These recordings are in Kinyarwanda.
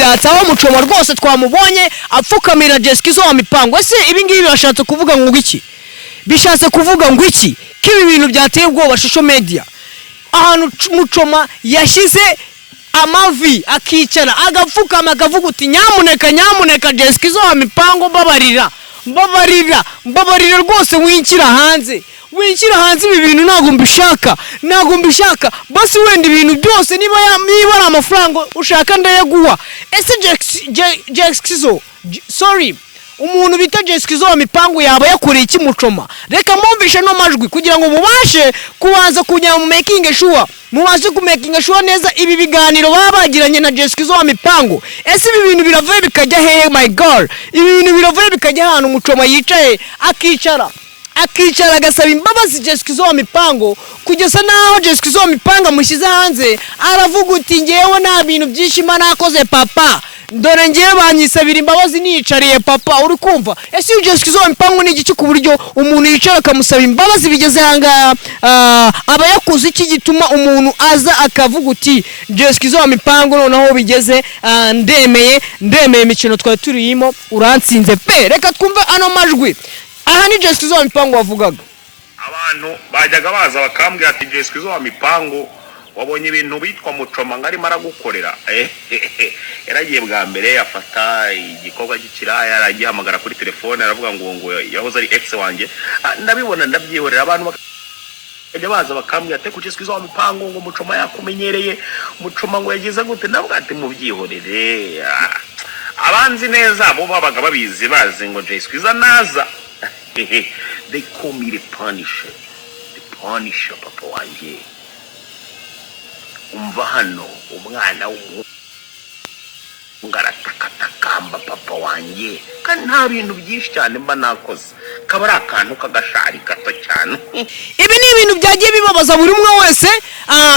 byataho Muchoma rwose twamubonye apfukamira Jeskizo wa Mipango. Ese ibi ngibi bashatse kuvuga ngo iki? Bishatse kuvuga ngo iki? Kibi bintu byateye ubwoba social media. Ahantu Muchoma yashize amavi akicara agapfukama akavuga uti nyamuneka Jeskizo wa Mipango mbabarira rwose winkira hanze ibi bintu ntago mbishaka basi wenda ibintu byose niba ari amafaranga ushaka ndayaguha. Ese Jeskizo sorry umuntu bita Jeskizo wa Mipango yaba yakoreye iki Muchoma? Reka mwumvishe no majwi kugira ngo mubashe kubanza kujya mu making sure, mubashe ku making sure neza ibi biganiro babagiranye na Jeskizo wa Mipango. Ese ibi bintu biravuye bikajya he my girl? Ibi bintu biravuye bikajya ahantu Muchoma yicaye akicara agasaba imbabazi Jeskizo wa Mipango kugeza naho Jeskizo wa Mipango amushyize hanze aravuga uti ngewe nta bintu byishima nakoze papa, dore ngewe banyisabira imbabazi nicariye papa. Uri kumva? Ese Jeskizo wa Mipango ni iki ku buryo umuntu yicara akamusaba imbabazi bigeze hanga aba yakoze iki gituma umuntu aza akavuga uti Jeskizo wa Mipango noneho bigeze ndemeye imikino twari turiyimo urantsinze pe. Reka twumve ano majwi. Aha ni Jeskizo wa Mipango wavugaga. Abantu bajyaga baza bakambwira ati Jeskizo wa Mipango wabonye ibintu bitwa Muchoma ngari maragukorera. Yaragiye bwa mbere afata igikorwa gikiraya aragihamagara kuri telefone aravuga ngo yahoze ari ex wanjye. Ndabibona ndabyihorera abantu bajya baza bakambwira ati ku Jeskizo wa Mipango ngo Muchoma yakumenyereye, Muchoma ngo yagize gute. Ndavuga ati mubyihorere. Abanzi neza bo babaga babizi bazi ngo Jeskizo naza. They call me the Punisher papa wanjye. Umva hano umwana ngaratakamba papa wanjye kandi nta bintu byinshi cyane mba nakoze, kaba ari akantu kagashari gato cyane. Ibi ni ibintu byagiye bibabaza buri umwe wese,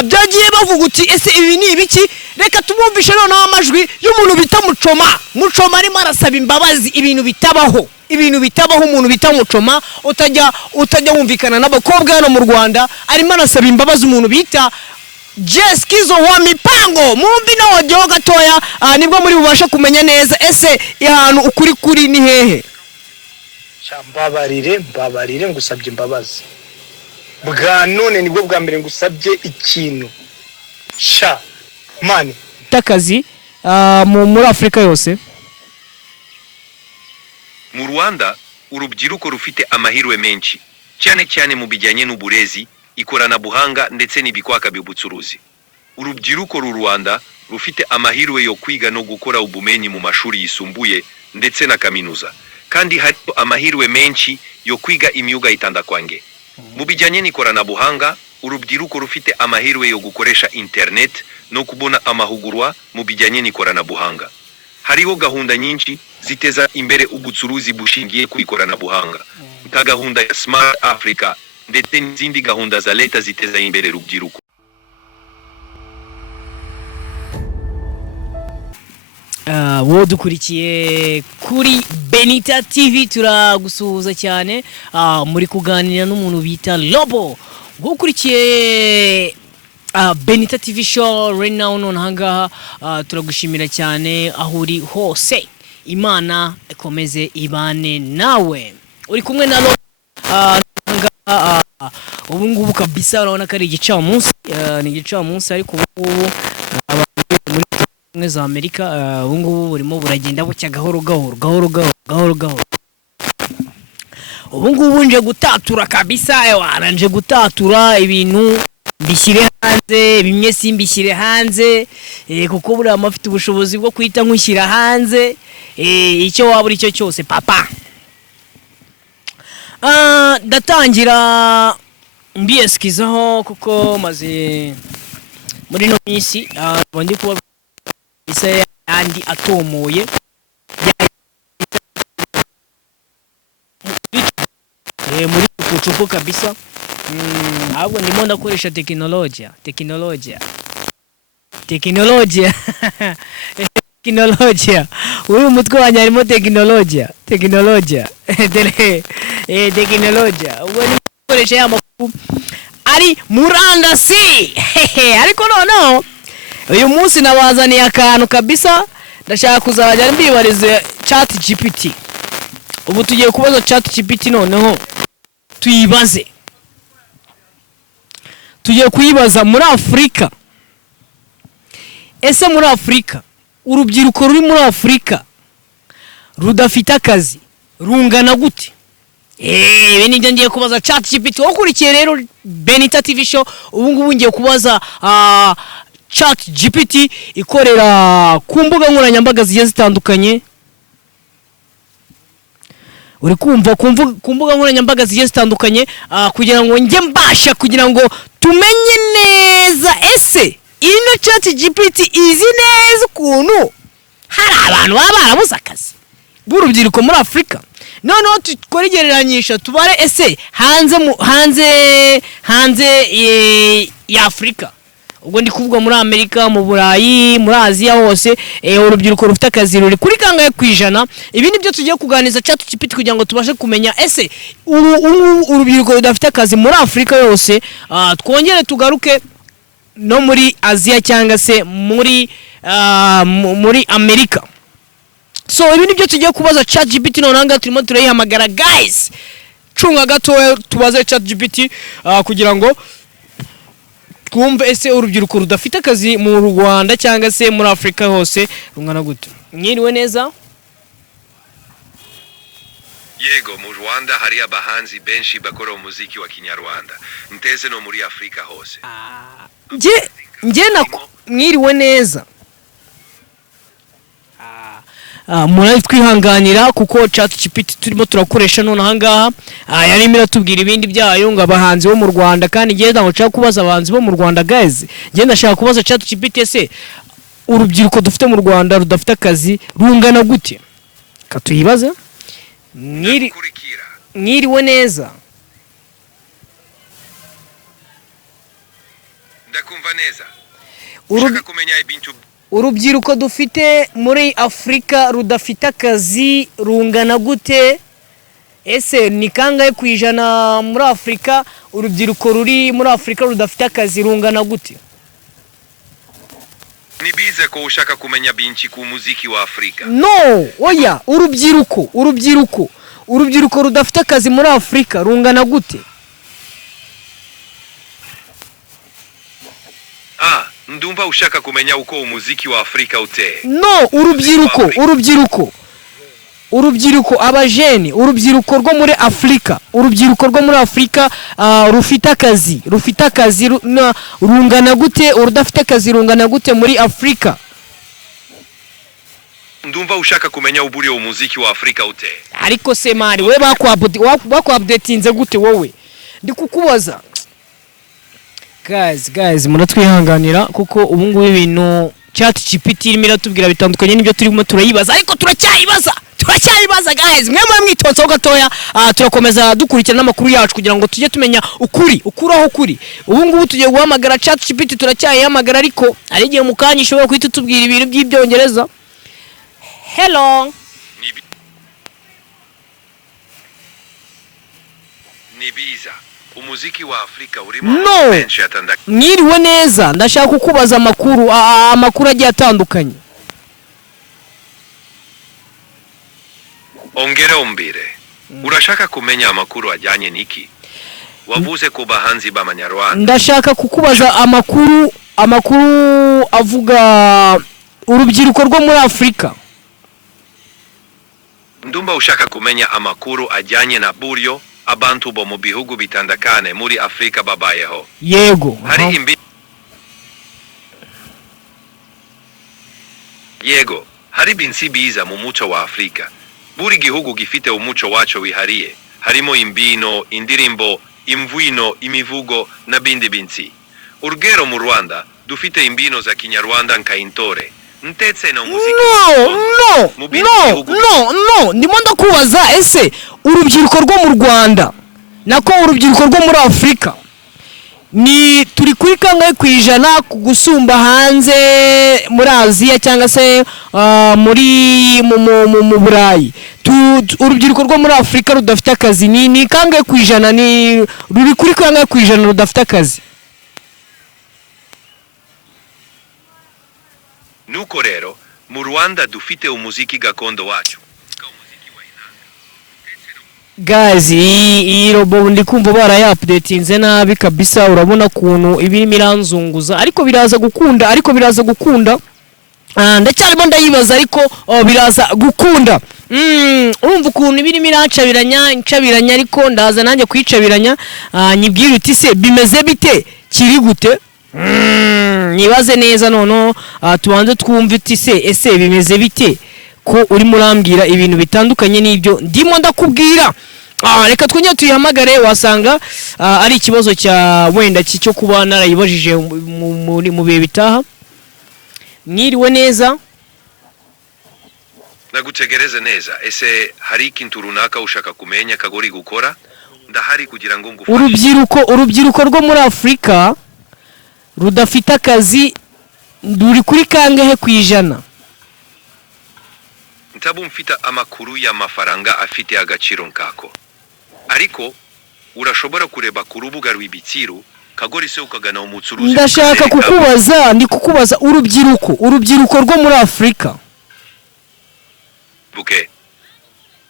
byagiye bavuga uti ese ibi ni ibiki? Reka tumumvishe noneho amajwi y'umuntu bita Muchoma arimo arasaba imbabazi ibintu bitabaho umuntu bita Muchoma utajya wumvikana n'abakobwa hano mu Rwanda. Arimo arasaba imbabazi umuntu bita Jeskizo wa Mipango. Mumbi no wajyo gatoya nibwo muri bubasha kumenya neza ese ahantu ukuri ni hehe. Mbabarire ngusabye imbabazi. Bwa none nibwo bwa mbere ngusabye ikintu. Mani takazi muri Afrika yose. Mu Rwanda urubyiruko rufite amahirwe menshi cyane mu bijyanye n'uburezi, ikoranabuhanga ndetse n'ibikwaka by'ubucuruzi. Urubyiruko ru Rwanda rufite amahirwe yo kwiga no gukora ubumenyi mu mashuri yisumbuye ndetse na kaminuza, kandi hari amahirwe menshi yo kwiga imyuga itandukanye. Mu bijyanye n'ikoranabuhanga urubyiruko rufite amahirwe yo gukoresha internet no kubona amahugurwa mu bijyanye n'ikoranabuhanga. Hariho gahunda nyinshi ziteza imbere ubucuruzi bushingiye ku ikoranabuhanga, nka gahunda ya Smart Africa ndetse n'izindi gahunda za leta ziteza imbere urubyiruko. Wowe dukurikiye kuri Benita TV turagusuhuza cyane. Muri kuganira n'umuntu bita Lobo. Gukurikiye Benita TV show right now none hangaha turagushimira cyane aho uri hose. Imana ikomeze ibane nawe. Uri kumwe na Lobo ubu ngubu kabisa urabona ko ari igicamunsi, ni igicamunsi ariko ubu muri mwe za Amerika ubu ngubu burimo buragenda bucya gahoro. Ubu ngubu nje gutatura kabisa, waranje gutatura ibintu bishyire hanze, bimwe simbishyire hanze kuko buri amafite ubushobozi bwo kwita nkushyira hanze icyo waba uri cyo cyose papa. Datangira mbiyeskizaho kuko maze muri no minsi ndi kuba isa yandi atomoye muri kuchuko kabisa. Ahubwo ndimo ndakoresha teknolojia uyu mutwe wanjye harimo teknolojia ubwo ni gukoresha ya makuru ari murandasi ariko noneho uyu munsi nabazaniye akantu kabisa ndashaka kuzajya mbibarize chat GPT. Ubu tugiye kubaza chat GPT noneho tuyibaze. Tugiye kuyibaza muri Afrika. Ese muri Afrika urubyiruko ruri muri Afrika rudafite akazi rungana gute? Ibi nibyo ngiye kubaza chat GPT. Wakurikiye rero Benita TV show. Ubu ngubu ngiye kubaza chat GPT ikorera ku mbuga nkoranyambaga zigiye zitandukanye. Uri kumva ku mbuga nkoranyambaga zigiye zitandukanye kugira ngo njye mbasha kugira ngo tumenye neza ese ino chat GPT izi neza ukuntu hari abantu baba barabuze akazi b'urubyiruko muri Afrika. Noneho tukorigereranyisha tubare ese hanze ya Afrika. Ubwo ndi kuvuga muri Amerika, mu Burayi, muri Aziya hose urubyiruko rufite akazi ruri kuri kangahe kwijana. Ibi nibyo tugiye kuganiza chat GPT kugira ngo tubashe kumenya ese urubyiruko rudafite akazi muri Afrika yose. Twongere tugaruke no muri Aziya cyangwa se muri Amerika. So ibi nibyo tugiye kubaza chat GPT nonanga turimo turayihamagara guys. Cunga gato tubaze chat GPT kugira ngo twumve ese urubyiruko rudafite akazi mu Rwanda cyangwa se muri Afrika hose rungana gute. Mwiriwe neza? Yego, mu Rwanda hari abahanzi benshi bakora umuziki wa Kinyarwanda. Nteze no muri Afrika hose. Mwiriwe neza. Muri twihanganira kuko chat GPT turimo turakoresha none ahangaha yarimo iratubwira ibindi byayo ngo abahanzi bo mu Rwanda, kandi ngenda ngo nshaka kubaza abahanzi bo mu Rwanda guys. Ngenda nshaka kubaza chat GPT ese urubyiruko dufite mu Rwanda rudafite akazi rungana gute? Katuyibaze. Mwiriwe neza. Ndakumva neza. Ushaka kumenya ibintu urubyiruko dufite muri Afrika rudafite akazi rungana gute? Ese ni kangahe kwijana muri Afrika urubyiruko ruri muri Afrika rudafite akazi rungana gute? Nibize ko ushaka kumenya binchi ku muziki wa Afrika. No, oya, urubyiruko rudafite akazi muri Afrika rungana gute? Ndumva ushaka kumenya uko umuziki wa Afrika uteye. No, urubyiruko abajeni, urubyiruko rwo muri Afrika, rufite akazi rungana gute? Urudafite akazi rungana gute muri Afrika? Ndumva ushaka kumenya uburi umuziki wa Afrika uteye. Ariko se mari we bakwupdatinze gute wowe? Ndi kukubaza. Guys, muratwihanganira kuko ubu ngubu ibintu chat GPT irimo iratubwira bitandukanye n'ibyo turimo turayibaza, ariko turacyayibaza guys. Mwe mwitotso gatoya, turakomeza dukurikirana amakuru yacu kugira ngo tujye tumenya ukuraho kuri. Ubu ngubu tugiye guhamagara chat GPT, turacyayihamagara ariko ari gihe mukanya ishobora kwita tubwira ibintu by'ibyongereza. Hello. Nibiza. Umuziki wa Afrika urimo benshi atandukanye. Mwiriwe neza, ndashaka kukubaza amakuru agiye atandukanye. Ongera umbire. Urashaka kumenya amakuru ajyanye niki? Wavuze ko bahanzi b'Amanyarwanda. Ndashaka kukubaza amakuru avuga urubyiruko rwo muri Afrika. Ndumva ushaka kumenya amakuru ajyanye na buryo abantu bo mu bihugu bitandukanye muri Afrika babayeho. Yego. Hari binsi biza mu muco wa Afrika. Buri gihugu gifite umuco waco wihariye. Harimo imbino, indirimbo, imvwino, imivugo na bindi binsi. Urugero mu Rwanda dufite imbino za Kinyarwanda nka intore. Ntetse no muziki. No. Ndimo ndakubaza ese urubyiruko rwo mu Rwanda nako urubyiruko rwo muri Afrika ni turi kuri kangahe kwijana gusumba hanze muri Aziya cyangwa se mu Burayi? Urubyiruko rwo muri Afrika rudafite akazi ni kangahe kwijana? Ni ruri kuri kangahe kwijana rudafite akazi? Nuko rero mu Rwanda dufite umuziki gakondo wacu. Guys, iyi robo ndi kumva barayapudetinze nabi kabisa, urabona kuntu ibirimo iranzunguza, ariko biraza gukunda ndacyarimo ndayibaza, ariko biraza gukunda. Urumva ukuntu ibirimo irancabiranya, ariko ndaza nanjye kwicabiranya. Nyibwira uti se bimeze bite, kiri gute? Nibaze neza nono, tubanze twumve uti se ese bimeze bite ko uri murambwira ibintu bitandukanye n'ibyo ndimo ndakubwira. Reka twongere tuyihamagare, wasanga ari ikibazo cya wenda cyo kuba narayibajije mu bihe bitaha. Mwiriwe neza? Nagutegereze neza. Ese hari ikintu runaka ushaka kumenya Kagori gukora? Ndahari kugira ngo ngufashe. Urubyiruko rwo muri Afrika rudafite akazi ruri kuri kangahe kwijana? Ntabu mfita amakuru y'amafaranga afite agaciro nkako. Ariko urashobora kureba ku rubuga rw'ibiciro Kagori se ukagana umucuruzi. Ndashaka kukubaza urubyiruko rwo muri Afrika. Buke.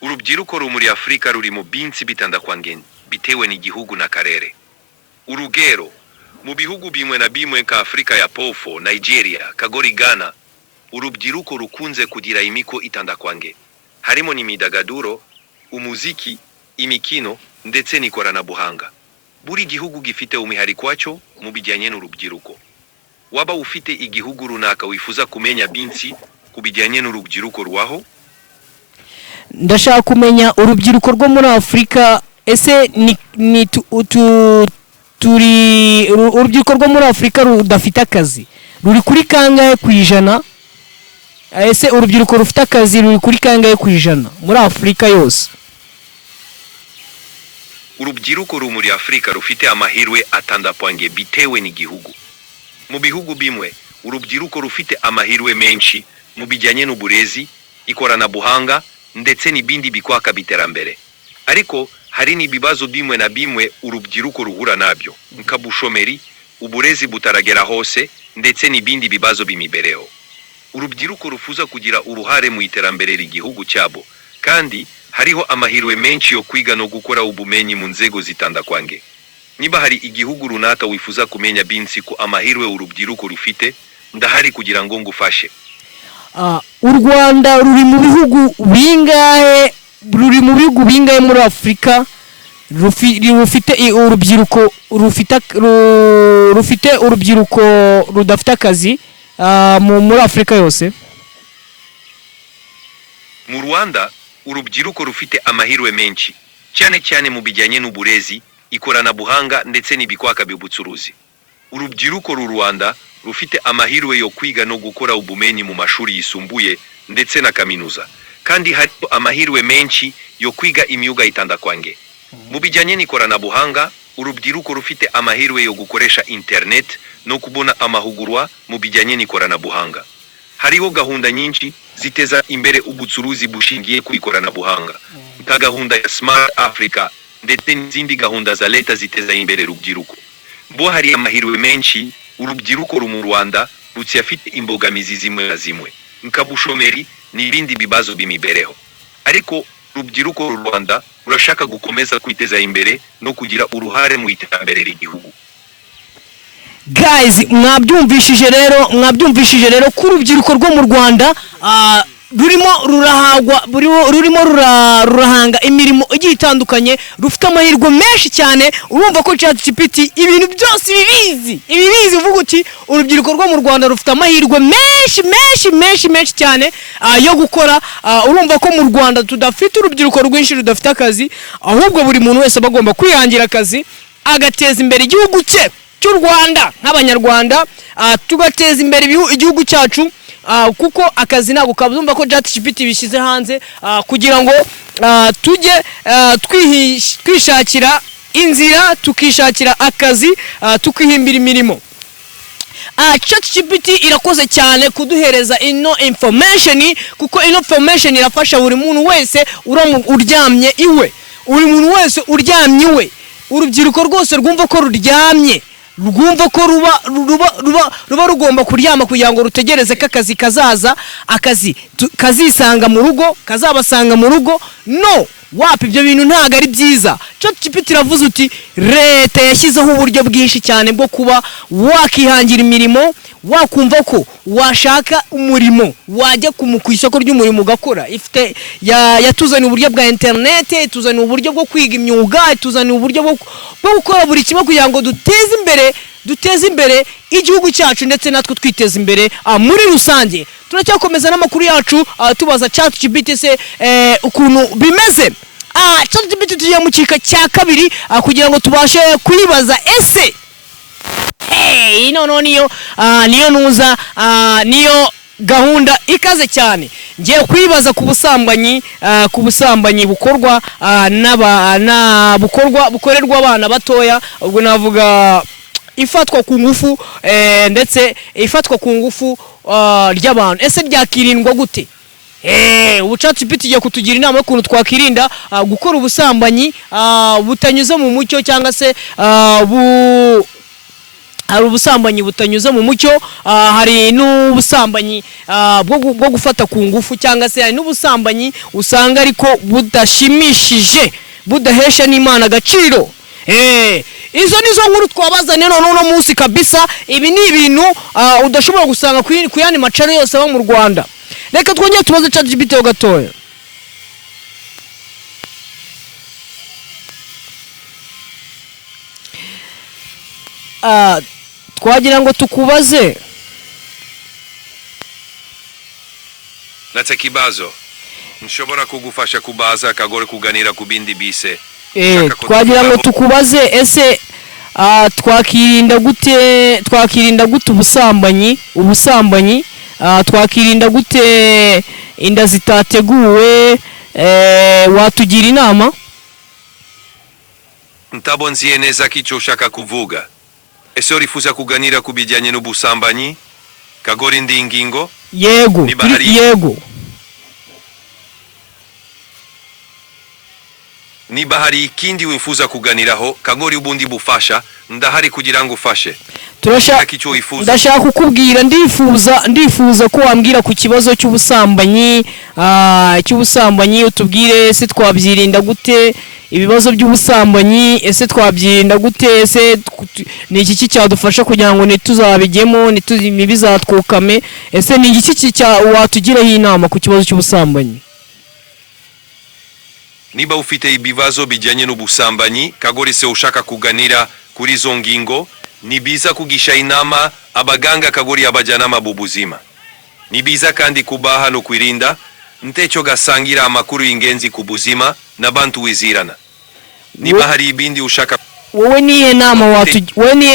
Urubyiruko ru muri Afrika ruri mu binsi bitandukanye bitewe n'igihugu na karere. Urugero mu bihugu bimwe na bimwe nka Afrika ya Pofo, Nigeria, Kagori, Ghana, urubyiruko rukunze kugira imiko itandukanye. Harimo n'imyidagaduro, umuziki, imikino ndetse n'ikoranabuhanga. Buri gihugu gifite umwihariko wacyo mu bijyanye n'urubyiruko. Waba ufite igihugu runaka wifuza kumenya binsi ku bijyanye n'urubyiruko rwaho? Ndashaka kumenya urubyiruko rwo muri Afrika, ese urubyiruko rwo muri Afrika rudafite akazi ruri kuri kangahe kwijana? Ese urubyiruko rufite akazi ruri kuri kangahe kwijana muri Afrika yose? Urubyiruko ru muri Afrika rufite amahirwe atandukanye bitewe n'igihugu. Mu bihugu bimwe urubyiruko rufite amahirwe menshi mu bijyanye n'uburezi, ikoranabuhanga ndetse n'ibindi bikwaka biterambere. Ariko hari n'ibibazo bimwe na bimwe urubyiruko ruhura nabyo, nkabushomeri, uburezi butaragera hose ndetse n'ibindi bibazo bimibereho. Urubyiruko rufuza kugira uruhare mu iterambere ry'igihugu cyabo, kandi hariho amahirwe menshi yo kwiga no gukora ubumenyi mu nzego zitandukanye. Niba hari igihugu runaka wifuza kumenya binsi ko amahirwe urubyiruko rufite, ndahari kugira ngo ngufashe. U Rwanda ruri mu bihugu bingahe muri Afrika rufite urubyiruko rufite urubyiruko rudafite akazi muri Afrika yose? Mu Rwanda urubyiruko rufite amahirwe menshi, cyane mu bijyanye n'uburezi, ikoranabuhanga ndetse n'ibikwaka by'ubucuruzi. Urubyiruko ru Rwanda rufite amahirwe yo kwiga no gukora ubumenyi mu mashuri yisumbuye ndetse na kaminuza, kandi hari amahirwe menshi yo kwiga imyuga itandukanye. Mu bijyanye n'ikoranabuhanga, urubyiruko rufite amahirwe yo gukoresha internet no kubona amahugurwa mu bijyanye n'ikoranabuhanga. Hariho gahunda nyinshi ziteza imbere ubucuruzi bushingiye ku ikoranabuhanga, nka gahunda ya Smart Africa ndetse n'izindi gahunda za leta ziteza imbere urubyiruko. Bo hari amahirwe menshi urubyiruko ru mu Rwanda rucyafite imbogamizi zimwe na zimwe, nka bushomeri n'ibindi bibazo bimibereho. Ariko urubyiruko ru Rwanda rurashaka gukomeza kwiteza imbere no kugira uruhare mu iterambere ry'igihugu. Guys, mwabyumvishije rero ko urubyiruko rwo mu Rwanda rurimo rurahanga imirimo igiye itandukanye, rufite amahirwe menshi cyane. Urumva ko ChatGPT ibintu byose ibibizi uvuga uti urubyiruko rwo mu Rwanda rufite amahirwe menshi cyane yo gukora. Urumva ko mu Rwanda tudafite urubyiruko rwinshi rudafite akazi, ahubwo buri muntu wese bagomba kwihangira akazi agateza imbere igihugu cye cy'u Rwanda nk'abanyarwanda, tugateza imbere igihugu cyacu, kuko akazi ntabwo kabuzumva ko ChatGPT bishyize hanze kugira ngo tujye twishakira inzira, tukishakira akazi, tukihimbira imirimo. ChatGPT irakoze cyane kuduhereza ino information, kuko ino information irafasha buri muntu wese uryamye iwe, urubyiruko rwose rwumva ko ruryamye rwumva ko ruba rugomba kuryama kugira ngo rutegereze ko akazi kazaza, akazi kazisanga mu rugo, kazabasanga mu rugo. No, wapi, ibyo bintu ntago ari byiza. ChatGPT iravuze uti leta yashyizeho uburyo bwinshi cyane bwo kuba wakihangira imirimo, wakumva ko washaka umurimo wajya ku isoko ry'umurimo ugakora. Yatuzaniye uburyo bwa internet, yatuzaniye uburyo bwo kwiga imyuga, yatuzaniye uburyo bwo gukora buri kimwe kugira ngo duteze imbere igihugu cyacu ndetse natwe twiteza imbere muri rusange. Turacyakomeza n'amakuru yacu tubaza ChatGPT se ukuntu bimeze. ChatGPT tugiye mu kika cya kabiri kugira ngo tubashe kwibaza ese niyo gahunda ikaze cyane. Ngiye kwibaza ku busambanyi bukorwa bukorerwa abana batoya, ubwo navuga ifatwa ku ngufu ndetse ifatwa ku ngufu ry'abantu. Ese ryakirindwa gute? Ubu ChatGPT tugiye kutugira inama y'ukuntu twakirinda gukora ubusambanyi butanyuze mu mucyo, cyangwa se hari ubusambanyi butanyuze mu mucyo, hari n'ubusambanyi bwo gufata ku ngufu, cyangwa se hari n'ubusambanyi usanga ariko budashimishije, budahesha n'Imana agaciro. Izo nizo nkuru twabazanye none uno munsi kabisa. Ibi ni ibintu udashobora gusanga ku yandi macaro yose aba mu Rwanda. Reka twongere tubaze ChatGPT ho gatoya. Twagira ngo tukubaze. Natse kibazo. Nshobora kugufasha kubaza kagore kuganira ku bindi bise. Twagira ngo tukubaze ese twakirinda gute ubusambanyi, twakirinda gute inda zitateguwe, watugira inama? Ntabonziye neza icyo ushaka kuvuga. Ese urifuza kuganira ku bijyanye n'ubusambanyi? Kagore indi ingingo? Yego, yego. Niba hari ikindi wifuza kuganiraho, Kagore ubundi bufasha, ndahari kugira ngo ufashe. Ndashaka kukubwira, ndifuza ko wambwira ku kibazo cy'ubusambanyi, utubwire ese twabyirinda gute ibibazo by'ubusambanyi, ese twabyirinda gute, ese ni iki cyadufasha kugira ngo ntituzabigemo, ntibizatwokame, ese ni iki watugiraho inama ku kibazo cy'ubusambanyi? Niba ufite ibibazo bijyanye n'ubusambanyi, Kagore se ushaka kuganira kuri izo ngingo, ni biza kugisha inama abaganga Kagore abajyanama b'ubuzima. Ni biza kandi kubaha no kwirinda, ntacyo gasangira amakuru y'ingenzi ku buzima n'abantu wizirana. Niba hari ibindi ushaka, wowe niye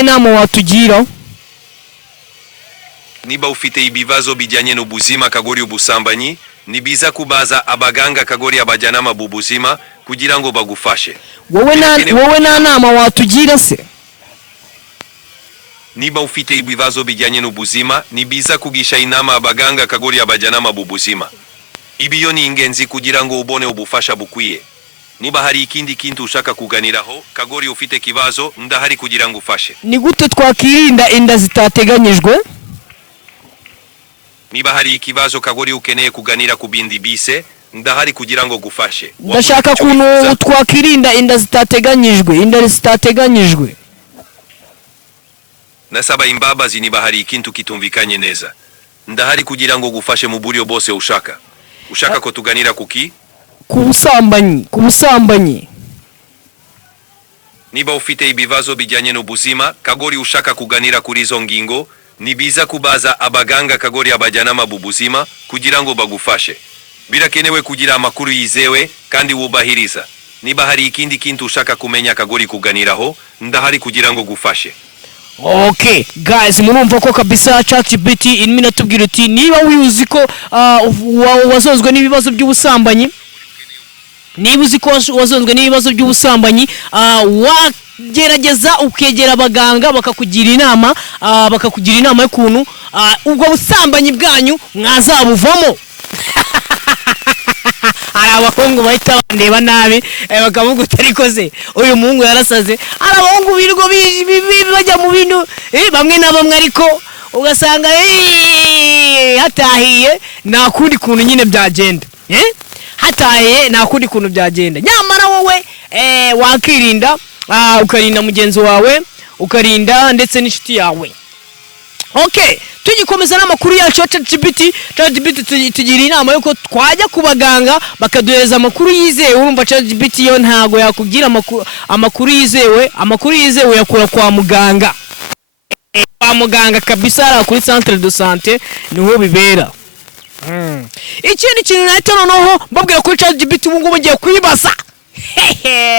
nama watugira? Niba ufite ibibazo bijyanye n'ubuzima Kagore ubusambanyi, ni biza kubaza abaganga Kagore abajyanama b'ubuzima kugira ngo bagufashe. Wowe na nama watugira se? Niba ufite ibibazo bijyanye n'ubuzima, ni biza kugisha inama abaganga Kagore abajyanama b'ubuzima. Ibiyo ni ingenzi kugira ngo ubone ubufasha bukwiye. Niba hari ikindi kintu ushaka kuganiraho, Kagore ufite kibazo, ndahari kugira ngo ufashe. Ni gute twakirinda inda zitateganyijwe? Niba hari ikibazo Kagore ukeneye kuganira ku bindi bise, ndahari kugira ngo gufashe. Ndashaka kuntu twakirinda inda zitateganyijwe. Nasaba imbabazi niba hari ikintu kitumvikanye neza. Ndahari kugira ngo gufashe mu buryo bose ushaka. Ushaka ko tuganira kuki? Ku busambanyi. Niba ufite ibibazo bijyanye n'ubuzima, Kagore ushaka kuganira kuri izo ngingo, ni biza kubaza abaganga Kagore abajyanama b'ubuzima kugira ngo bagufashe. Birakenewe kugira amakuru yizewe kandi wubahiriza. Niba hari ikindi kintu ushaka kumenya Kagore kuganiraho, ndahari kugira ngo gufashe. Okay, guys, murumva ko kabisa ChatGPT irimo iratubwira uti niba wiuzi ko wazonzwe n'ibibazo by'ubusambanyi, niba uzi ko wazonzwe n'ibibazo by'ubusambanyi, wagerageza ukegera abaganga bakakugira inama y'ukuntu ubwo busambanyi bwanyu mwazabuvamo. hari abahungu bahita bandeba nabi bakavuga utari koze uyu muhungu yarasaze. Hari abahungu birirwa bajya mu bintu bamwe na bamwe ariko ugasanga hatahiye nta kundi kuntu nyine byagenda. Hatahiye nta kundi kuntu byagenda. Nyamara wowe wakirinda ukarinda mugenzi wawe ukarinda ndetse n'inshuti yawe. Okay, tugikomeza n'amakuru yacu ChatGPT tugira inama yuko twajya kubaganga bakaduhereza amakuru yizewe. Urumva ChatGPT yo ntago yakubwira amakuru yizewe. Amakuru yizewe yakura kwa muganga. Kwa muganga kabisa ara kuri centre de santé niho bibera. Ikindi kintu nahita noneho mbabwira kuri ChatGPT ubu ngubu ngiye kwibaza.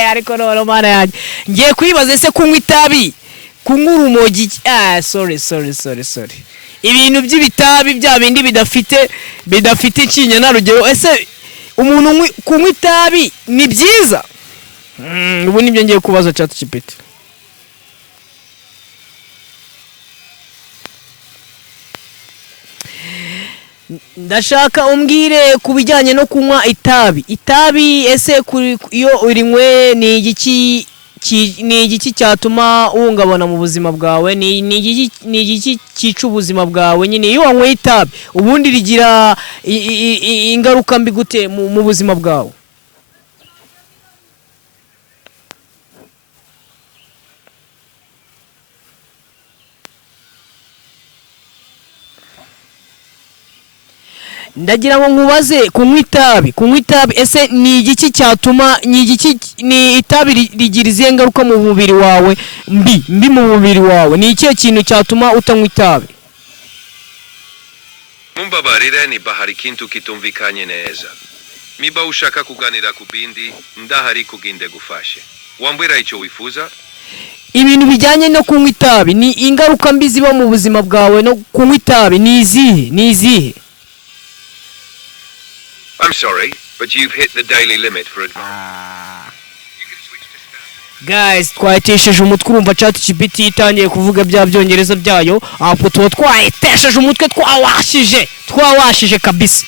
Ariko no mana yanjye ngiye kwibaza ese kunywa itabi kunywa urumogi sorry ibintu by'ibitabi bya bindi bidafite ikinya na rugero ese umuntu kunywa itabi ni byiza? Ubu nibyo ngiye kubaza ChatGPT. Ndashaka umbwire kubijyanye no kunywa itabi ese iyo urinywe ni igiki cyatuma uhungabana mu buzima bwawe? Ni igiki cyica ubuzima bwawe nyine iyo wanyweye itabi ubundi rigira ingaruka mbi gute mu buzima bwawe? Ndagira ngo nkubaze kunywa itabi ese ni igiki cyatuma ni itabi rigira izihe ngaruka mu mubiri wawe mbi mu mubiri wawe? Ni ikihe kintu cyatuma utanywa itabi? Mumbabarira niba hari ikintu kitumvikanye neza. Niba ushaka kuganira ku bindi ndahari kuginde gufashe. Wambwira icyo wifuza? Ibintu bijyanye no kunywa itabi ni ingaruka mbi ziba mu buzima bwawe no kunywa itabi ni izihe? I'm sorry, but you've hit the daily limit for advice. Guys, twatesheje umutwe urumva ChatGPT itangiye kuvuga bya byongereza byayo. Apo twatesheje umutwe twawashije kabisa.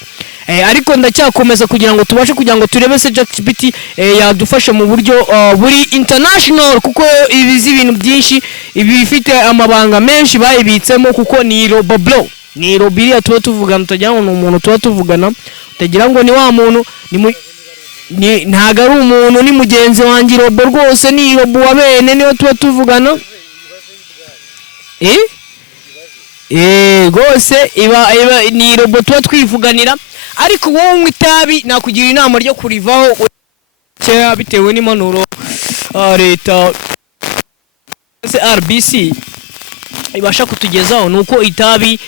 Ariko ndacyakomeza kugira ngo tubashe kugira ngo turebe se ChatGPT yadufasha mu buryo buri international kuko ibizi ibintu byinshi ibifite amabanga menshi bayibitsemo kuko ni roboblo. Ni robiriya tuba tuvugana tujya ngo umuntu tuba tuvugana utagira ngo ni wa muntu ntago ari umuntu ni mugenzi wanjye robo rwose ni robo wa bene niyo tuba tuvugana rwose iba ni robo tuba twivuganira. Ariko wowe unywa itabi nakugira inama ryo kurivaho bitewe n'impanuro leta RBC ibasha kutugezaho nuko itabi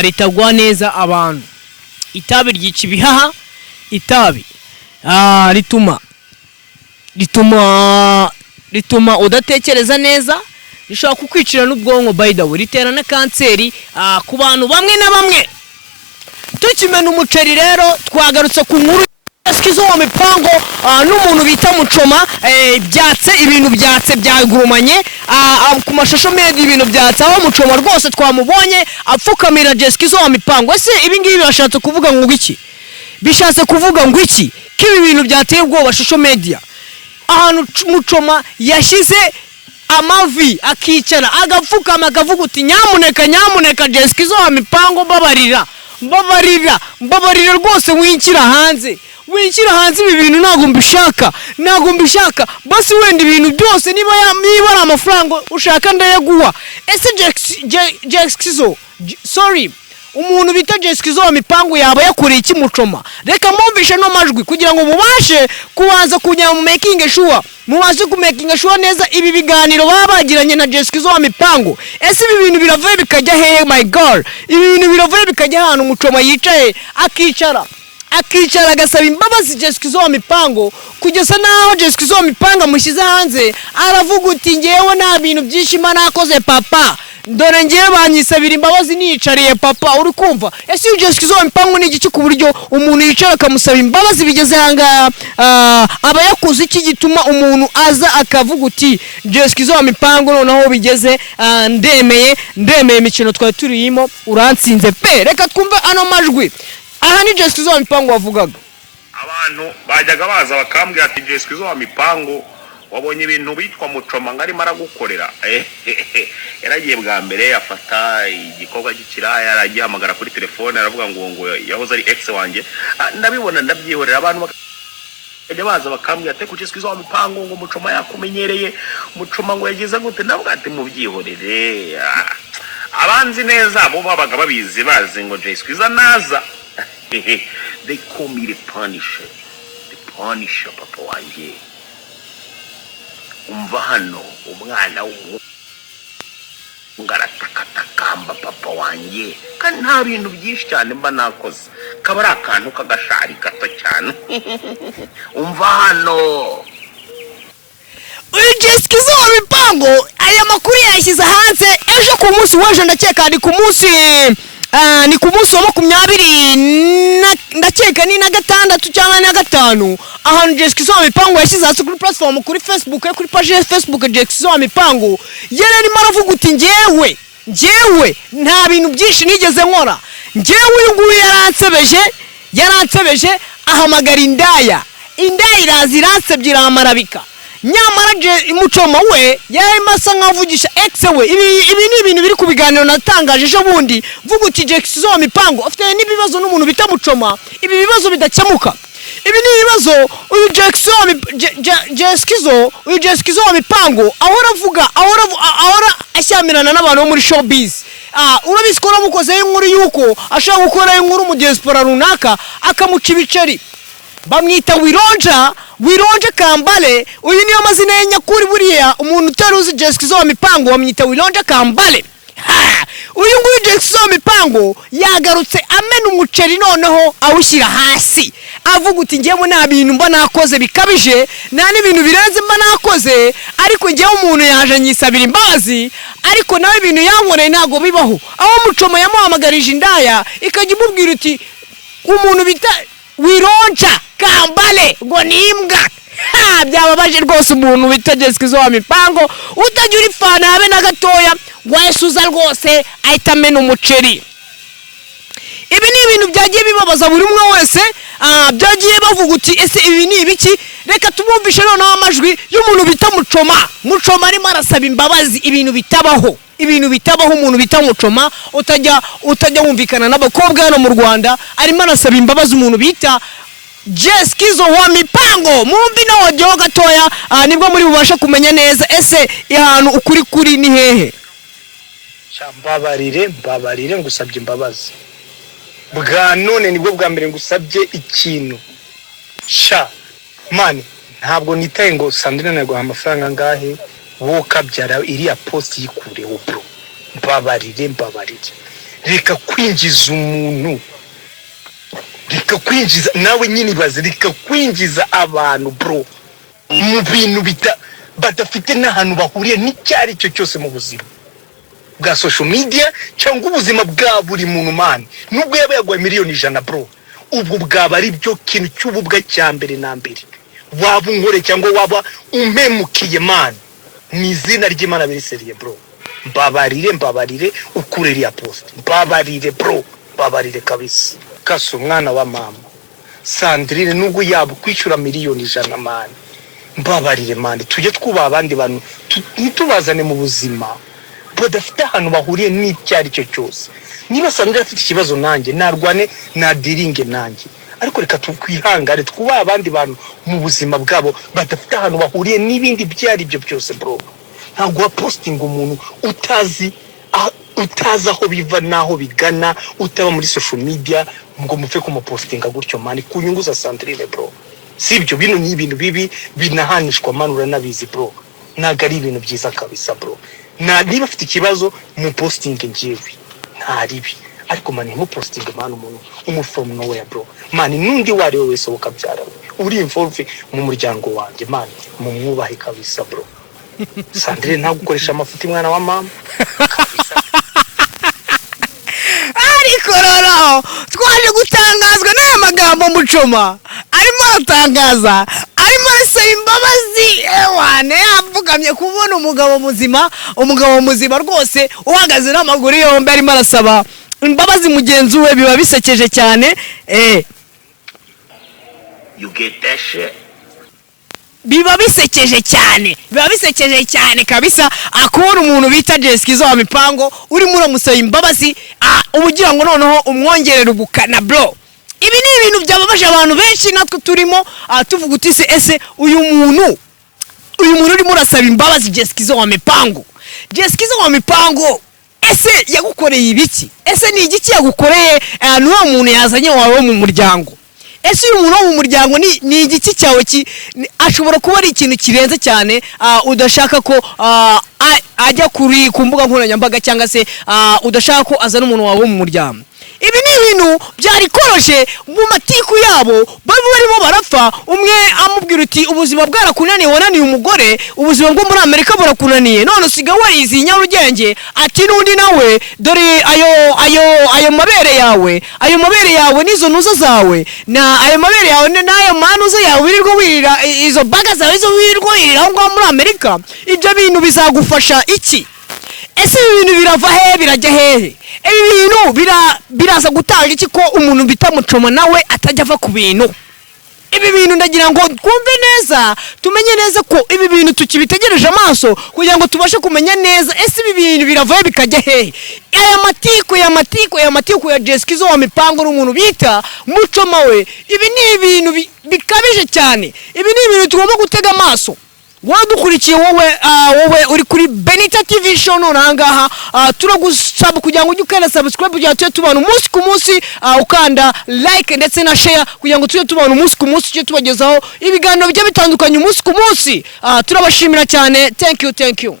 ritagwa neza abantu. Itabi ryica ibihaha. Itabi rituma udatekereza neza. Rishobora kukwicira n'ubwonko by the way. Ritera na kanseri ku bantu bamwe na bamwe. Tukimena umuceri rero twagarutse ku nkuru Skizzo wa Mipango n'umuntu bita Muchoma ibintu byatse byagurumanye ku mashusho media ibintu byatse aho Muchoma rwose twamubonye apfukamira Skizzo wa Mipango. Ese ibi ngibi bashatse kuvuga ngo iki? Bishatse kuvuga ngo iki? Kibi bintu byateye ubwoba shusho media ahantu Muchoma yashize amavi akicara agapfukama akavuga uti nyamuneka Skizzo wa Mipango mbabarira rwose winkira hanze ibi bintu ntago mbishaka basi wenda ibintu byose niba ari amafaranga ushaka ndayaguha. Ese Skizzo sorry umuntu bita Skizzo wa Mipango yaba yakoreye iki Muchoma? Reka mwumvishe no majwi kugira ngo mubashe kubanza kunya mu making sure mubashe ku making sure neza ibi biganiro baba bagiranye na Skizzo wa Mipango. Ese ibi bintu biravuye bikajya he my girl? Ibi bintu biravuye bikajya hano Muchoma yicaye akicara agasaba imbabazi Skizzo wa Mipango kugeza naho Skizzo wa Mipango amushyize hanze aravuga uti ngewe nta bintu byinshi nakoze papa dore ngiye banyisabira imbabazi nicariye papa. Uri kumva? Ese Skizzo wa Mipango ni iki ku buryo umuntu yicara akamusaba imbabazi bigeze hanga aba yakuze iki gituma umuntu aza akavuga uti Skizzo wa Mipango noneho bigeze ndemeye imikino twari turiyimo uransinze pe. Reka twumve ano majwi. Aha ni Skizzo wa Mipango wavugaga. abantu bajyaga baza bakambwira ati Jay Skizzo wa Mipango wabonye ibintu bitwa mucoma ngo arimo aragukorera yaragiye bwa mbere afata igikorwa cy'ikiraya yaragihamagara kuri telefone aravuga ngo yahoze ari ex wanjye ndabibona ndabyihorera abantu bajya baza bakambwira ati Jay Skizzo wa Mipango ngo mucoma yakumenyereye mucoma ngo yagize gute ndavuga ati mubyihorere abanzi neza bo babaga babizi bazi ngo Jay Skizzo naza they call me the Punisher papa wanjye umva hano umwana ngaratakamba papa wanjye kandi nta bintu byinshi cyane mba nakoze kaba ari akantu kagashari gato cyane umva hano uyu Jay Skizzo wa Mipango aya makuru yashyize hanze ejo ku munsi w'ejo ndakeka ni ku munsi wa 20 ndakeka ni na gatandatu cyangwa na gatanu ahantu Jay Skizzo wa Mipango yashyize hasi kuri platform kuri Facebook kuri page ya Facebook Jay Skizzo wa Mipango yararimo aravuga uti njyewe nta bintu byinshi nigeze nkora njyewe uyu nguyu yaransebeje ahamagara indaya iransebye iramarabika nyamara mucoma we yarimo asa nkavugisha ex we ibi ni ibintu biri kubiganiro natangaje ejo bundi vuga uti Jay Skizzo wa Mipango afite n'ibibazo n'umuntu bita mucoma ibi bibazo bidakemuka ibi ni ibibazo uyu Jay Skizzo wa Mipango ahora ashyamirana n'abantu bo muri showbiz urabizi ko ramukoze inkuru yuko ashaka gukora inkuru mu diaspora runaka akamuca ibiceri bamwita Wironja Kambale uyu niyo mazina ye nyakuri buriya umuntu utaruzi Jay Skizzo wa Mipango bamwita Wironja Kambale uyu nguyu Jay Skizzo wa Mipango yagarutse amena umuceri noneho awushyira hasi avuga uti njyewe nta bintu mba nakoze bikabije nta n'ibintu birenze mba nakoze ariko njyewe umuntu yaje nyisabira imbabazi ariko nawe ibintu yankoreye ntago bibaho aho mucoma yamuhamagarije indaya ikajya imubwira uti umuntu bita Wironja Kambale ngo ni imbwa byababaje rwose umuntu bita Jay Skizzo wa Mipango utajya uri fana habe na gatoya wayesuza rwose ahita amena umuceri ibi ni ibintu byagiye bibabaza buri umwe wese byagiye bavuga uti ese ibi ni ibiki reka tumumvishe noneho amajwi y'umuntu bita mucoma arimo arasaba imbabazi ibintu bitabaho umuntu bita mucoma utajya wumvikana n'abakobwa hano mu Rwanda arimo arasaba imbabazi umuntu bita Jay Skizzo wa Mipango mumbi no wajyo gatoya nibwo muri bubasha kumenya neza ese ahantu ukuri ni hehe mbabarire ngusabye imbabazi bwa none nibwo bwa mbere ngusabye ikintu mani ntabwo nitaye ngo Sandrine naguha amafaranga ngahe wo kabyara iriya post yikureho bro mbabarire reka kwinjiza umuntu reka kwinjiza nawe nyine baze reka kwinjiza abantu bro mu bintu badafite n'ahantu bahuriye n'icyari cyo cyose mu buzima bwa social media cyangwa ubuzima bwa buri muntu mani nubwo yaba yagwa miliyoni 100 bro ubwo bwaba ari byo kintu cy'ububwa cya mbere na mbere waba unkore cyangwa waba umpemukiye mani ni izina ry'Imana biriseriye bro mbabarire ukurere ya post mbabarire kabisa kaso umwana wa mama Sandrine nubwo yaba kwishyura miliyoni 100 mani mbabarire mani tujye twubaha abandi bantu ntitubazane mu buzima badafite ahantu bahuriye n'icyari cyo cyose niba Sandrine afite ikibazo nanjye narwane na diringe nanjye ariko reka tukwihangare twubaha abandi bantu mu buzima bwabo badafite ahantu bahuriye n'ibindi byari byo byose bro ntabwo wa posting umuntu utazi aho biva naho bigana utaba muri social media ngo mupfe kumupostinga gutyo mani ku nyungu za Sandrine bro sibyo bino ni ibintu bibi binahanishwa manura nabizi bro naga ari ibintu byiza kabisa bro niba afite ikibazo mu posting njyewe ntaribi ariko mani mu posting mani umuntu from nowhere bro mani nundi wari wese ukabyara uri involve mu muryango wanjye mani mu mwubahe kabisa bro Sandrine ntabwo ukoresha amafuti mwana wa mama ariko rero twaje gutangazwa n'aya magambo mucoma arimo aratangaza arimo arasaba imbabazi ewane yavugamye kubona umugabo muzima rwose uhagaze n'amaguru yombi arimo arasaba imbabazi mugenzi we biba bisekeje cyane You get that shit? biba bisekeje cyane kabisa akubona umuntu bita Jeskizo wa Mipango urimo uramusaba imbabazi ubugira ngo noneho umwongerera ubukana bro. Ibi ni ibintu byababaje abantu benshi natwe turimo tuvuga uti ese uyu muntu urimo urasaba imbabazi Jeskizo wa Mipango. Jeskizo wa Mipango ese yagukoreye ibiki? Ese ni igiki yagukoreye n'uwo muntu yazanye wawe mu muryango? Ese uyu muntu wo mu muryango ni igiki cyawe ashobora kuba ari ikintu kirenze cyane udashaka ko ajya kuri ku mbuga nkoranyambaga cyangwa se udashaka ko azana umuntu wawe mu muryango? Ibi ni ibintu byari koroshe mu matiku yabo barimo barapfa. Umwe amubwira uti ubuzima bwarakunaniye, wananiye umugore, ubuzima bwo muri Amerika burakunaniye, none usiga warizi Nyarugenge. Ati n'undi nawe dore ayo mabere yawe nizo nuzo zawe na ayo mabere yawe n'ayo manuzo yawe wirirwa wirira izo baga zawe zo wirirwa wirira aho ngaho muri Amerika. Ibyo bintu bizagufasha iki? Ese ibintu birava he birajya hehe? Ibi bintu biraza gutanga iki ko umuntu bita Muchoma nawe atajya ava ku bintu? Ibi bintu ndagira ngo twumve neza, tumenye neza ko ibi bintu tukibitegereje amaso kugira ngo tubashe kumenya neza ese ibi bintu birava he bikajya hehe. Aya matiku ya Jeskizo wa Mipango n'umuntu bita Muchoma we, ibi ni ibintu bikabije cyane. Ibi ni ibintu tugomba gutega amaso. Wadukurikiye wowe uri kuri Benita TV show norangaha turagusaba kugira ngo ujye ukanda subscribe kugira ngo tubane umunsi ku munsi ukanda like ndetse na share kugira ngo tubane umunsi ku munsi cyo tubagezaho ibiganiro bijye bitandukanye umunsi ku munsi. Turabashimira cyane. Thank you.